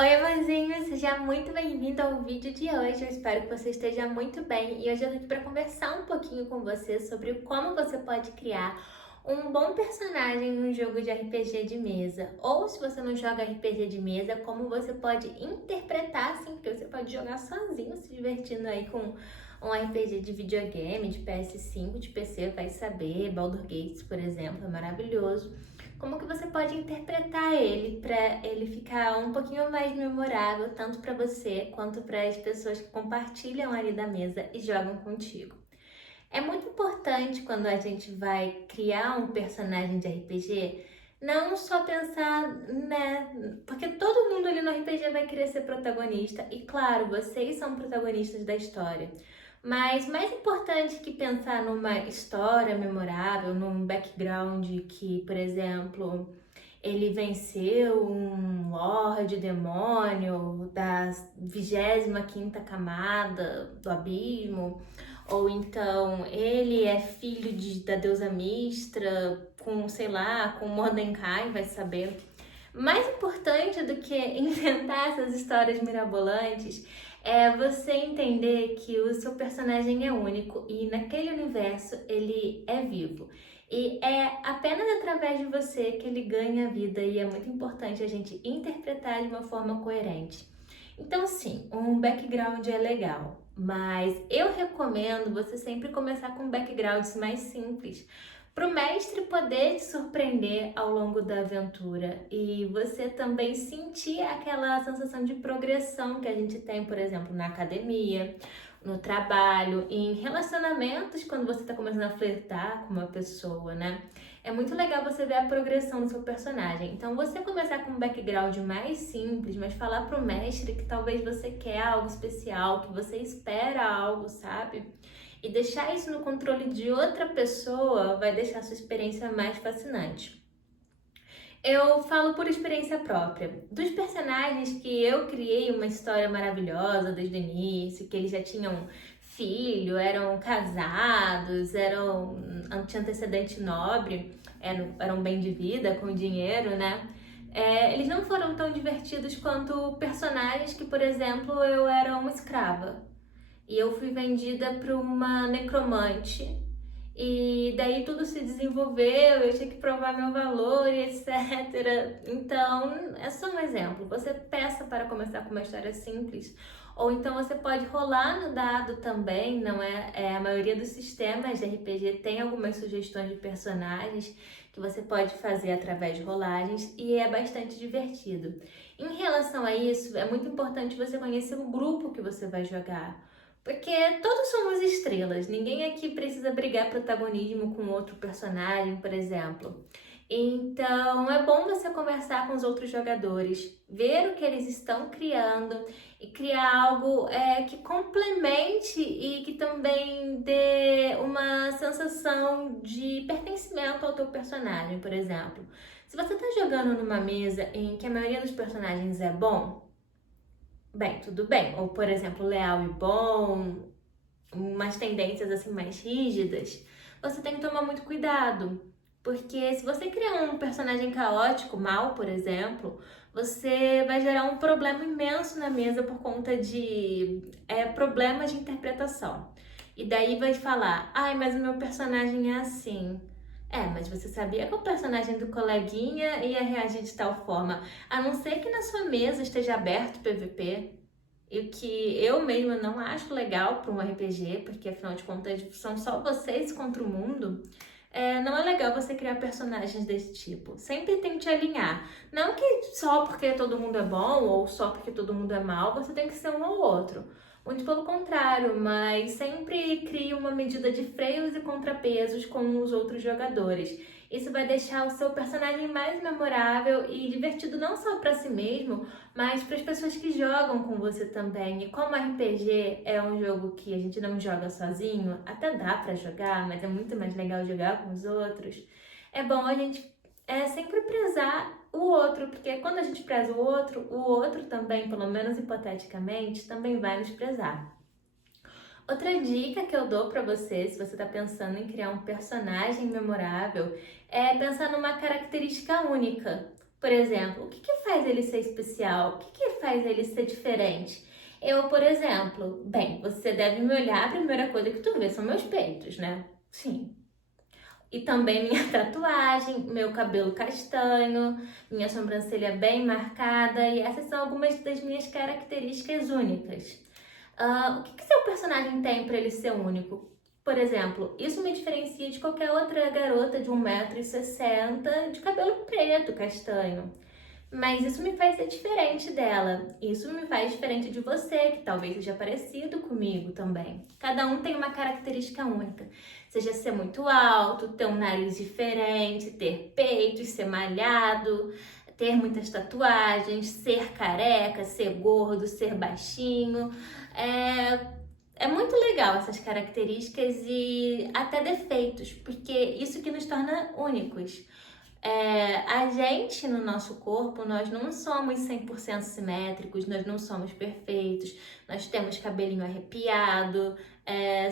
Oi, amorzinho! Seja muito bem-vindo ao vídeo de hoje. Eu espero que você esteja muito bem e hoje eu tô aqui para conversar um pouquinho com você sobre como você pode criar um bom personagem num jogo de RPG de mesa. Ou se você não joga RPG de mesa, como você pode interpretar, assim, porque você pode jogar sozinho, se divertindo aí com um RPG de videogame, de PS5, de PC, vai saber, Baldur's Gate, por exemplo, é maravilhoso. Como que você pode interpretar ele para ele ficar um pouquinho mais memorável, tanto para você quanto para as pessoas que compartilham ali da mesa e jogam contigo. É muito importante quando a gente vai criar um personagem de RPG, não só pensar, né? Porque todo mundo ali no RPG vai querer ser protagonista, e claro, vocês são protagonistas da história. Mas mais importante que pensar numa história memorável, num background que, por exemplo, ele venceu um Lorde Demônio da 25ª camada do abismo, ou então ele é filho da deusa Mistra, com, sei lá, com Mordecai, vai saber. Mais importante do que inventar essas histórias mirabolantes é você entender que o seu personagem é único e naquele universo ele é vivo. E é apenas através de você que ele ganha vida e é muito importante a gente interpretar de uma forma coerente. Então, sim, um background é legal, mas eu recomendo você sempre começar com backgrounds mais simples, para o mestre poder te surpreender ao longo da aventura e você também sentir aquela sensação de progressão que a gente tem, por exemplo, na academia, no trabalho, em relacionamentos, quando você está começando a flertar com uma pessoa, né? É muito legal você ver a progressão do seu personagem. Então, você começar com um background mais simples, mas falar pro mestre que talvez você quer algo especial, que você espera algo, sabe? E deixar isso no controle de outra pessoa vai deixar a sua experiência mais fascinante. Eu falo por experiência própria. Dos personagens que eu criei uma história maravilhosa desde o início, que eles já tinham filho, eram casados, tinham antecedente nobre, eram bem de vida, com dinheiro, né? Eles não foram tão divertidos quanto personagens que, por exemplo, eu era uma escrava. E eu fui vendida para uma necromante. E daí tudo se desenvolveu, eu tinha que provar meu valor e etc. Então, é só um exemplo. Você peça para começar com uma história simples. Ou então você pode rolar no dado também, não é? A maioria dos sistemas de RPG tem algumas sugestões de personagens que você pode fazer através de rolagens e é bastante divertido. Em relação a isso, é muito importante você conhecer o grupo que você vai jogar. Porque todos somos estrelas, ninguém aqui precisa brigar protagonismo com outro personagem, por exemplo. Então é bom você conversar com os outros jogadores, ver o que eles estão criando e criar algo que complemente e que também dê uma sensação de pertencimento ao teu personagem, por exemplo. Se você está jogando numa mesa em que a maioria dos personagens é bom, bem, tudo bem. Ou, por exemplo, leal e bom, umas tendências assim mais rígidas, você tem que tomar muito cuidado. Porque se você criar um personagem caótico, mal, por exemplo, você vai gerar um problema imenso na mesa por conta de problemas de interpretação. E daí vai falar, ai, mas o meu personagem é assim. Mas você sabia que o personagem do coleguinha ia reagir de tal forma, a não ser que na sua mesa esteja aberto o PVP. E o que eu mesma não acho legal para um RPG, porque afinal de contas são só vocês contra o mundo, não é legal você criar personagens desse tipo. Sempre tente alinhar. Não que só porque todo mundo é bom ou só porque todo mundo é mal, você tem que ser um ou outro. Muito pelo contrário, mas sempre crie uma medida de freios e contrapesos com os outros jogadores. Isso vai deixar o seu personagem mais memorável e divertido não só para si mesmo, mas para as pessoas que jogam com você também. E como RPG é um jogo que a gente não joga sozinho, até dá para jogar, mas é muito mais legal jogar com os outros. É bom a gente sempre prezar o outro, porque quando a gente preza o outro também, pelo menos hipoteticamente, também vai nos prezar. Outra dica que eu dou para você, se você está pensando em criar um personagem memorável, é pensar numa característica única. Por exemplo, o que que faz ele ser especial? O que que faz ele ser diferente? Eu, por exemplo, bem, você deve me olhar, a primeira coisa que tu vê são meus peitos, né? Sim. E também minha tatuagem, meu cabelo castanho, minha sobrancelha bem marcada, e essas são algumas das minhas características únicas. O que que seu personagem tem para ele ser único? Por exemplo, isso me diferencia de qualquer outra garota de 1,60 m de cabelo preto, castanho. Mas isso me faz ser diferente dela. Isso me faz diferente de você, que talvez seja parecido comigo também. Cada um tem uma característica única. Seja ser muito alto, ter um nariz diferente, ter peitos, ser malhado, ter muitas tatuagens, ser careca, ser gordo, ser baixinho. É muito legal essas características e até defeitos, porque isso que nos torna únicos. A gente, no nosso corpo, nós não somos 100% simétricos, nós não somos perfeitos, nós temos cabelinho arrepiado,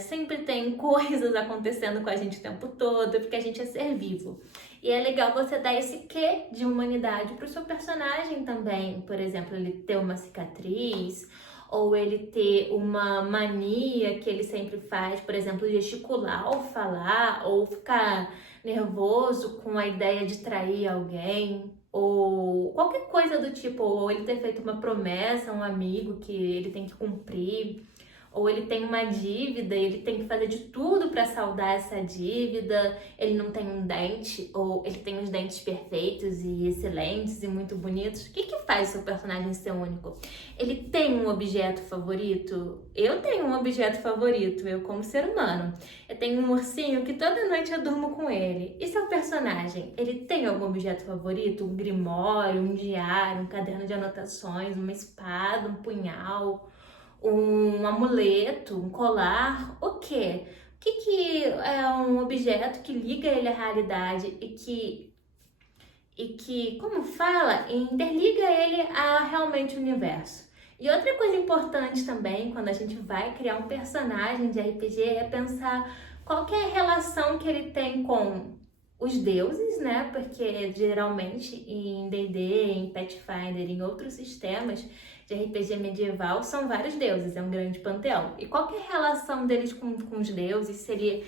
sempre tem coisas acontecendo com a gente o tempo todo, porque a gente é ser vivo. E é legal você dar esse quê de humanidade pro seu personagem também. Por exemplo, ele ter uma cicatriz, ou ele ter uma mania que ele sempre faz, por exemplo, gesticular ao falar, ou ficar nervoso com a ideia de trair alguém, ou qualquer coisa do tipo, ou ele ter feito uma promessa a um amigo que ele tem que cumprir, ou ele tem uma dívida e ele tem que fazer de tudo para saldar essa dívida, ele não tem um dente, ou ele tem os dentes perfeitos e excelentes e muito bonitos. O que que faz o seu personagem ser único? Ele tem um objeto favorito? Eu tenho um objeto favorito, eu como ser humano. Eu tenho um ursinho que toda noite eu durmo com ele. E seu personagem? Ele tem algum objeto favorito? Um grimório, um diário, um caderno de anotações, uma espada, um punhal, um amuleto, um colar, o quê? O que que é um objeto que liga ele à realidade e que, como fala, interliga ele a realmente o universo? E outra coisa importante também, quando a gente vai criar um personagem de RPG, é pensar qual que é a relação que ele tem com os deuses, né? Porque geralmente em D&D, em Pathfinder, em outros sistemas de RPG medieval, são vários deuses, é um grande panteão. E qual que é a relação deles com os deuses? Se ele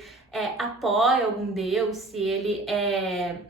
apoia algum deus, se ele é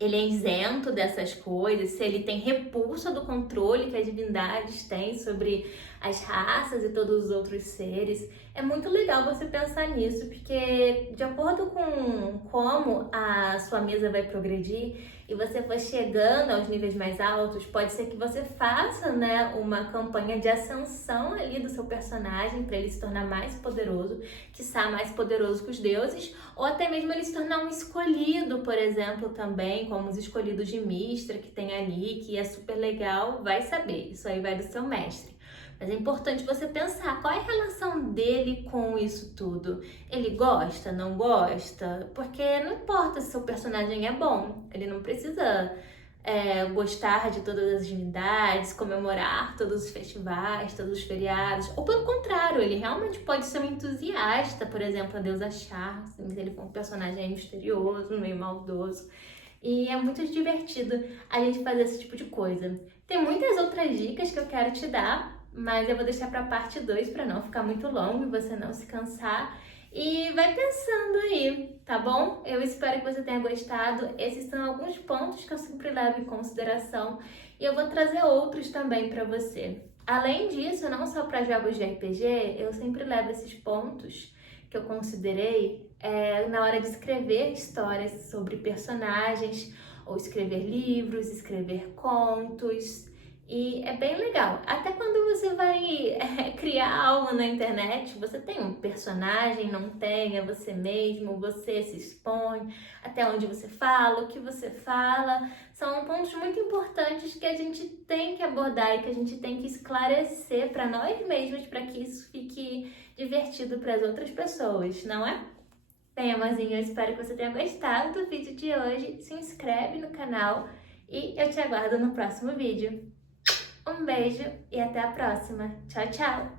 isento dessas coisas, se ele tem repulsa do controle que as divindades têm sobre as raças e todos os outros seres. É muito legal você pensar nisso, porque de acordo com como a sua mesa vai progredir e você for chegando aos níveis mais altos, pode ser que você faça, né, uma campanha de ascensão ali do seu personagem para ele se tornar mais poderoso, quiçá mais poderoso que os deuses, ou até mesmo ele se tornar um escolhido, por exemplo, também, como os escolhidos de Mistra que tem ali, que é super legal, vai saber, isso aí vai do seu mestre. Mas é importante você pensar qual é a relação dele com isso tudo. Ele gosta, não gosta? Porque não importa se seu personagem é bom, ele não precisa gostar de todas as divindades, comemorar todos os festivais, todos os feriados. Ou pelo contrário, ele realmente pode ser um entusiasta, por exemplo, a deusa Char, se ele for um personagem misterioso, meio maldoso. E é muito divertido a gente fazer esse tipo de coisa. Tem muitas outras dicas que eu quero te dar, mas eu vou deixar para parte 2 para não ficar muito longo e você não se cansar. E vai pensando aí, tá bom? Eu espero que você tenha gostado. Esses são alguns pontos que eu sempre levo em consideração e eu vou trazer outros também para você. Além disso, não só para jogos de RPG, eu sempre levo esses pontos que eu considerei na hora de escrever histórias sobre personagens, ou escrever livros, escrever contos. E é bem legal. Até quando você vai criar algo na internet, você tem um personagem, não tem, é você mesmo, você se expõe, até onde você fala, o que você fala. São pontos muito importantes que a gente tem que abordar e que a gente tem que esclarecer para nós mesmos, para que isso fique divertido para as outras pessoas, não é? Bem, amorzinho, eu espero que você tenha gostado do vídeo de hoje. Se inscreve no canal e eu te aguardo no próximo vídeo. Um beijo e até a próxima. Tchau, tchau!